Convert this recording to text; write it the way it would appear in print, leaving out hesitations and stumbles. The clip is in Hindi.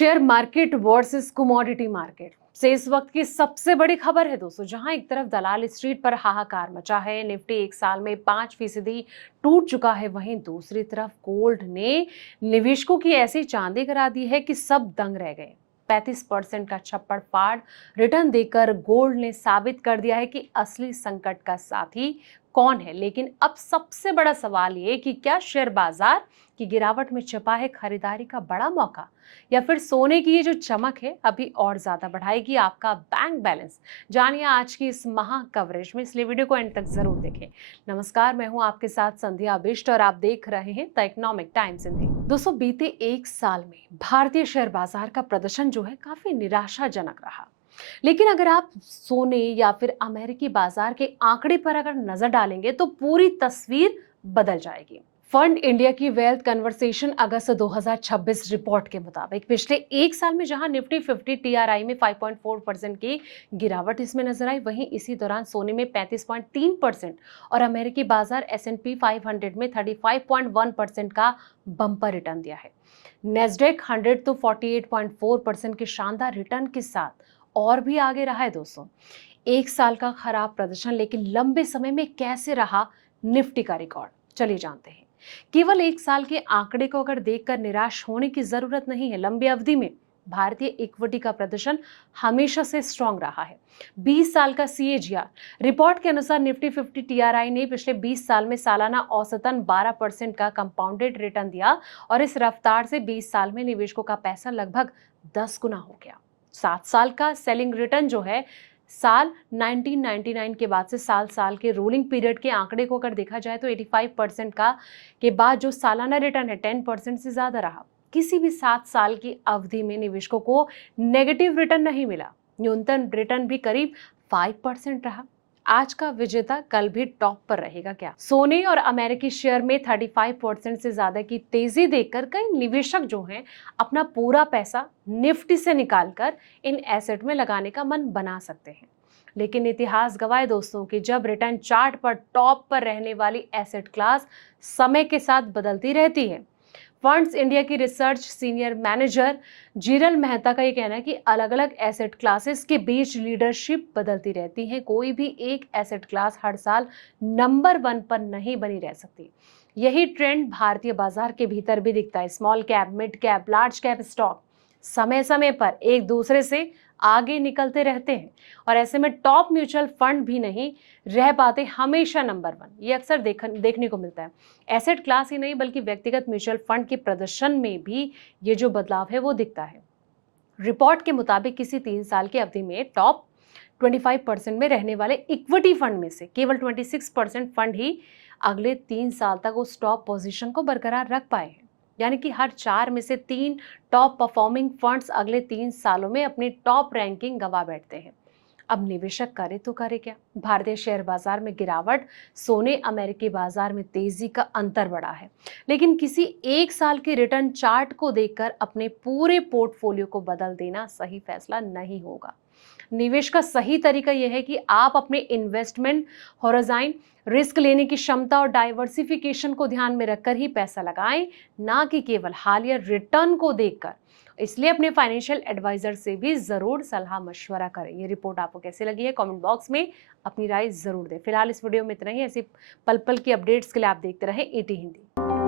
Share market versus commodity market से इस वक्त की सबसे बड़ी खबर है दोस्तों। जहां एक तरफ दलाल स्ट्रीट पर हाहाकार मचा है, निफ्टी एक साल में 5% टूट चुका है, वहीं दूसरी तरफ गोल्ड ने निवेशकों की ऐसी चांदी करा दी है कि सब दंग रह गए। 35% का छप्पड़ फाड़ रिटर्न देकर गोल्ड ने साबित कर दिया है कि असली संकट का साथी कौन है। लेकिन अब सबसे बड़ा सवाल ये कि क्या शेयर बाजार की गिरावट में छिपा है खरीदारी का बड़ा मौका, या फिर सोने की ये जो चमक है अभी और ज्यादा बढ़ाएगी आपका बैंक बैलेंस। जानिए आज की इस महा कवरेज में, इसलिए वीडियो को एंड तक जरूर देखें। नमस्कार, मैं हूं आपके साथ संध्या बिष्ट और आप देख रहे हैं द इकोनॉमिक टाइम्स हिंदी। दोस्तों, बीते एक साल में भारतीय शेयर बाजार का प्रदर्शन जो है काफी निराशाजनक रहा। लेकिन अगर आप सोने या फिर अमेरिकी बाजार के आंकड़े पर अगर नजर डालेंगे तो पूरी तस्वीर बदल जाएगी। फंड इंडिया की वेल्थ कन्वर्सेशन अगस्त 2026 रिपोर्ट के मुताबिक पिछले एक साल में जहां निफ्टी 50 टीआरआई में 5.4% की गिरावट इसमें नजर आई, वहीं इसी दौरान सोने में 35.3% और अमेरिकी बाजार S&P 500 में 35.1% का बम्पर रिटर्न दिया है। नेस्डेक 100 तो 48.4% के शानदार रिटर्न के साथ और भी आगे रहा है दोस्तों। एक साल का खराब प्रदर्शन, लेकिन लंबे समय में कैसे रहा निफ्टी का रिकॉर्ड, चलिए जानते हैं। केवल एक साल के आंकड़े को अगर देखकर निराश होने की जरूरत नहीं है। लंबी अवधि में भारतीय इक्विटी का प्रदर्शन हमेशा से स्ट्रांग रहा है। 20 साल का सीएजीआर रिपोर्ट के अनुसार निफ्टी 50 टीआरआई ने पिछले 20 साल में सालाना औसतन 12% का कंपाउंडेड रिटर्न दिया और इस रफ्तार से 20 साल में निवेशकों का पैसा लगभग 10 गुना हो गया। 7 साल का सेलिंग रिटर्न जो है साल 1999 के बाद से साल साल के रोलिंग पीरियड के आंकड़े को अगर देखा जाए तो 85% का के बाद जो सालाना रिटर्न है 10% से ज्यादा रहा। किसी भी 7 साल की अवधि में निवेशकों को नेगेटिव रिटर्न नहीं मिला। न्यूनतम रिटर्न भी करीब 5% रहा। आज का विजेता कल भी टॉप पर रहेगा क्या? सोने और अमेरिकी शेयर में 35% से ज्यादा की तेजी देखकर कई निवेशक जो हैं अपना पूरा पैसा निफ्टी से निकालकर इन एसेट में लगाने का मन बना सकते हैं। लेकिन इतिहास गवाह दोस्तों कि जब रिटर्न चार्ट पर टॉप पर रहने वाली एसेट क्लास समय के साथ बदलती रहती है। फंड्स इंडिया की रिसर्च सीनियर मैनेजर जीरल मेहता का ये कहना है कि अलग अलग एसेट क्लासेस के बीच लीडरशिप बदलती रहती है। कोई भी एक एसेट क्लास हर साल नंबर 1 पर नहीं बनी रह सकती। यही ट्रेंड भारतीय बाजार के भीतर भी दिखता है। Small cap, mid cap, large cap stock समय समय पर एक दूसरे से आगे निकलते रहते हैं और ऐसे में टॉप म्यूचुअल फंड भी नहीं रह पाते हमेशा नंबर 1। ये अक्सर देखने को मिलता है। एसेट क्लास ही नहीं बल्कि व्यक्तिगत म्यूचुअल फंड के प्रदर्शन में भी ये जो बदलाव है वो दिखता है। रिपोर्ट के मुताबिक किसी 3 साल की अवधि में टॉप 25% में रहने वाले इक्विटी फंड में से केवल 26% फंड ही अगले 3 साल तक उस टॉप पोजीशन को बरकरार रख पाए हैं। यानी कि हर 4 में से 3 टॉप परफॉर्मिंग फंड्स अगले 3 सालों में अपनी टॉप रैंकिंग गंवा बैठते हैं। अब निवेशक करे तो करे क्या? भारतीय शेयर बाजार में गिरावट, सोने अमेरिकी बाजार में तेजी का अंतर बढ़ा है। लेकिन किसी एक साल के रिटर्न चार्ट को देखकर अपने पूरे पोर्टफोलियो को बदल देना सही फैसला नहीं होगा। निवेश का सही तरीका यह है कि आप अपने इन्वेस्टमेंट होराइजन, रिस्क लेने की क्षमता और डाइवर्सिफिकेशन को ध्यान में रखकर ही पैसा लगाएं, ना कि केवल हालिया रिटर्न को देखकर। इसलिए अपने फाइनेंशियल एडवाइजर से भी जरूर सलाह मशवरा करें। ये रिपोर्ट आपको कैसी लगी है कमेंट बॉक्स में अपनी राय जरूर दें। फिलहाल इस वीडियो में इतना ही। ऐसी पल पल की अपडेट्स के लिए आप देखते रहें एटी हिंदी।